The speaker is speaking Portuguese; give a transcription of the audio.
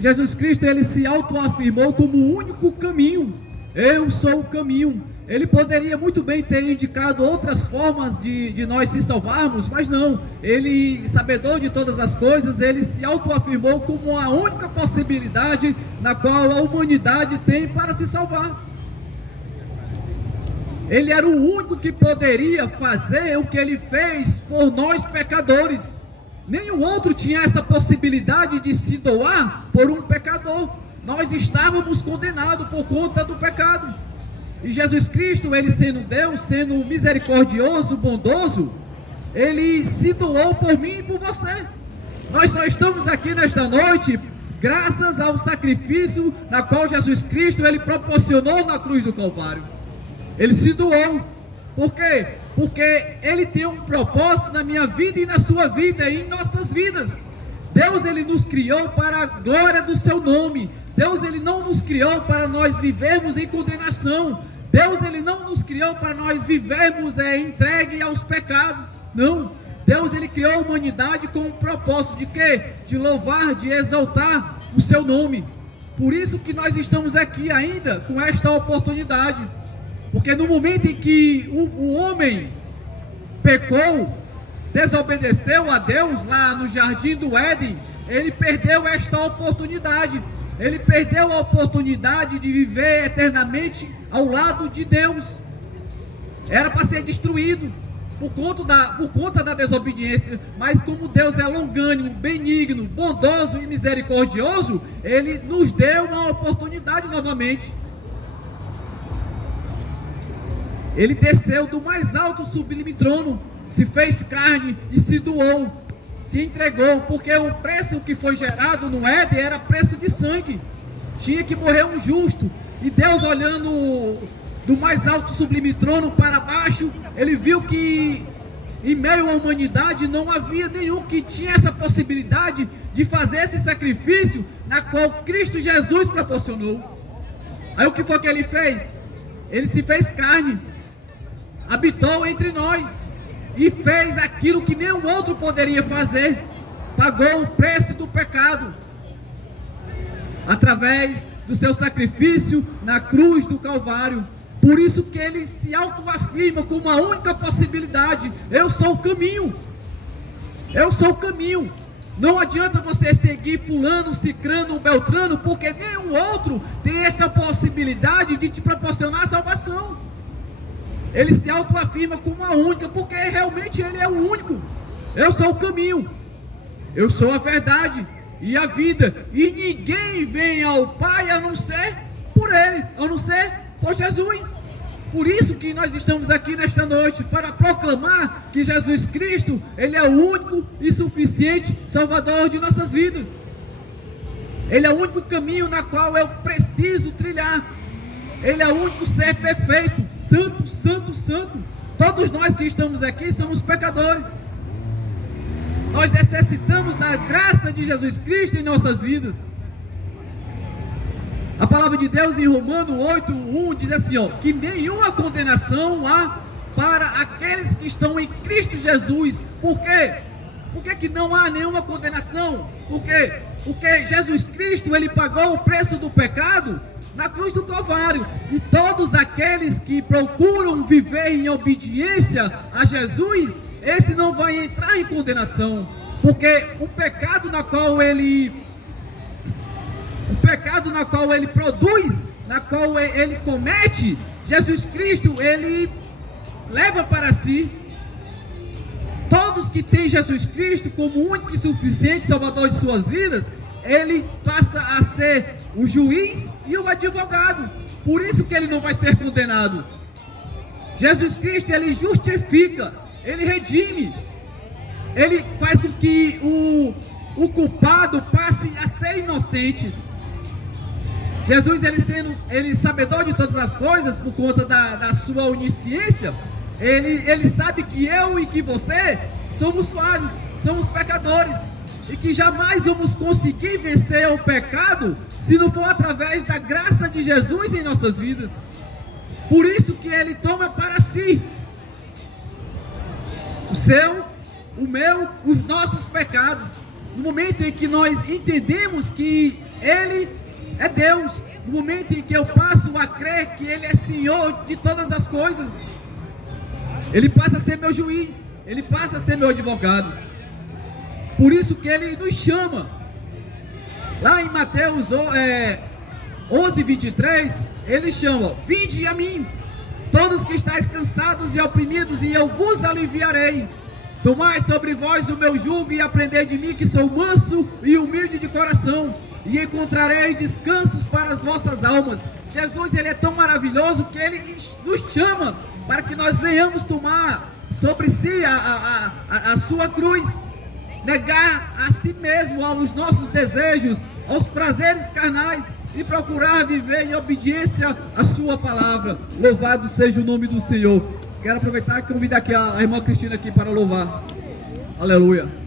Jesus Cristo, ele se autoafirmou como o único caminho. Eu sou o caminho. Ele poderia muito bem ter indicado outras formas de nós se salvarmos, mas não. Ele, sabedor de todas as coisas, ele se autoafirmou como a única possibilidade na qual a humanidade tem para se salvar. Ele era o único que poderia fazer o que ele fez por nós pecadores. Nenhum outro tinha essa possibilidade de se doar por um pecador. Nós estávamos condenados por conta do pecado. E Jesus Cristo, ele sendo Deus, sendo misericordioso, bondoso, ele se doou por mim e por você. Nós só estamos aqui nesta noite graças ao sacrifício na qual Jesus Cristo, ele proporcionou na cruz do Calvário. Ele se doou. Por quê? Porque ele tem um propósito na minha vida e na sua vida e em nossas vidas. Deus, ele nos criou para a glória do seu nome. Deus, ele não nos criou para nós vivermos em condenação. Deus, ele não nos criou para nós vivermos entregue aos pecados. Não. Deus, ele criou a humanidade com um propósito de quê? De louvar, de exaltar o seu nome. Por isso que nós estamos aqui ainda com esta oportunidade. Porque no momento em que o homem pecou, desobedeceu a Deus lá no jardim do Éden, ele perdeu esta oportunidade. Ele perdeu a oportunidade de viver eternamente ao lado de Deus. Era para ser destruído por conta da desobediência. Mas como Deus é longânimo, benigno, bondoso e misericordioso, ele nos deu uma oportunidade novamente. Ele desceu do mais alto sublime trono, se fez carne e se doou, se entregou, porque o preço que foi gerado no Éden era preço de sangue. Tinha que morrer um justo. E Deus, olhando do mais alto sublime trono para baixo, ele viu que em meio à humanidade não havia nenhum que tinha essa possibilidade de fazer esse sacrifício na qual Cristo Jesus proporcionou. Aí o que foi que ele fez? Ele se fez carne, habitou entre nós e fez aquilo que nenhum outro poderia fazer. Pagou o preço do pecado através do seu sacrifício na cruz do Calvário. Por isso que ele se autoafirma como a única possibilidade. Eu sou o caminho. Eu sou o caminho. Não adianta você seguir fulano, cicrano, beltrano, porque nenhum outro tem esta possibilidade de te proporcionar salvação. Ele se autoafirma como a única, porque realmente ele é o único. Eu sou o caminho, eu sou a verdade e a vida, e ninguém vem ao Pai a não ser por ele, a não ser por Jesus. Por isso que nós estamos aqui nesta noite, para proclamar que Jesus Cristo, ele é o único e suficiente Salvador de nossas vidas. Ele é o único caminho na qual eu preciso trilhar. Ele é o único ser perfeito, santo, santo, santo. Todos nós que estamos aqui somos pecadores. Nós necessitamos da graça de Jesus Cristo em nossas vidas. A palavra de Deus em Romanos 8:1 diz assim, que nenhuma condenação há para aqueles que estão em Cristo Jesus. Por quê? Por que não há nenhuma condenação? Por quê? Porque Jesus Cristo, ele pagou o preço do pecado na cruz do Calvário, e todos aqueles que procuram viver em obediência a Jesus, esse não vai entrar em condenação, porque o pecado na qual ele produz, na qual ele comete, Jesus Cristo, ele leva para si. Todos que têm Jesus Cristo como único e suficiente Salvador de suas vidas, ele passa a ser o juiz e o advogado. Por isso que ele não vai ser condenado. Jesus Cristo, ele justifica, ele redime, ele faz com que o culpado passe a ser inocente. Jesus, ele sabedor de todas as coisas, por conta da sua onisciência, ele sabe que eu e que você somos falhos, somos pecadores, e que jamais vamos conseguir vencer o pecado se não for através da graça de Jesus em nossas vidas. Por isso que ele toma para si o seu, o meu, os nossos pecados. no momento em que nós entendemos que Ele é Deus, no momento em que eu passo a crer que Ele é Senhor de todas as coisas, Ele passa a ser meu juiz, Ele passa a ser meu advogado. Por isso que Ele nos chama. Lá em Mateus 11, 23, Ele chama: vinde a mim, todos que estáis cansados e oprimidos, e eu vos aliviarei. Tomai sobre vós o meu jugo e aprendei de mim, que sou manso e humilde de coração, e encontrarei descansos para as vossas almas. Jesus, Ele é tão maravilhoso que Ele nos chama para que nós venhamos tomar sobre si a sua cruz, negar a si mesmo, aos nossos desejos, aos prazeres carnais, e procurar viver em obediência à sua palavra. Louvado seja o nome do Senhor. Quero aproveitar e convidar aqui a irmã Cristina aqui para louvar. Aleluia.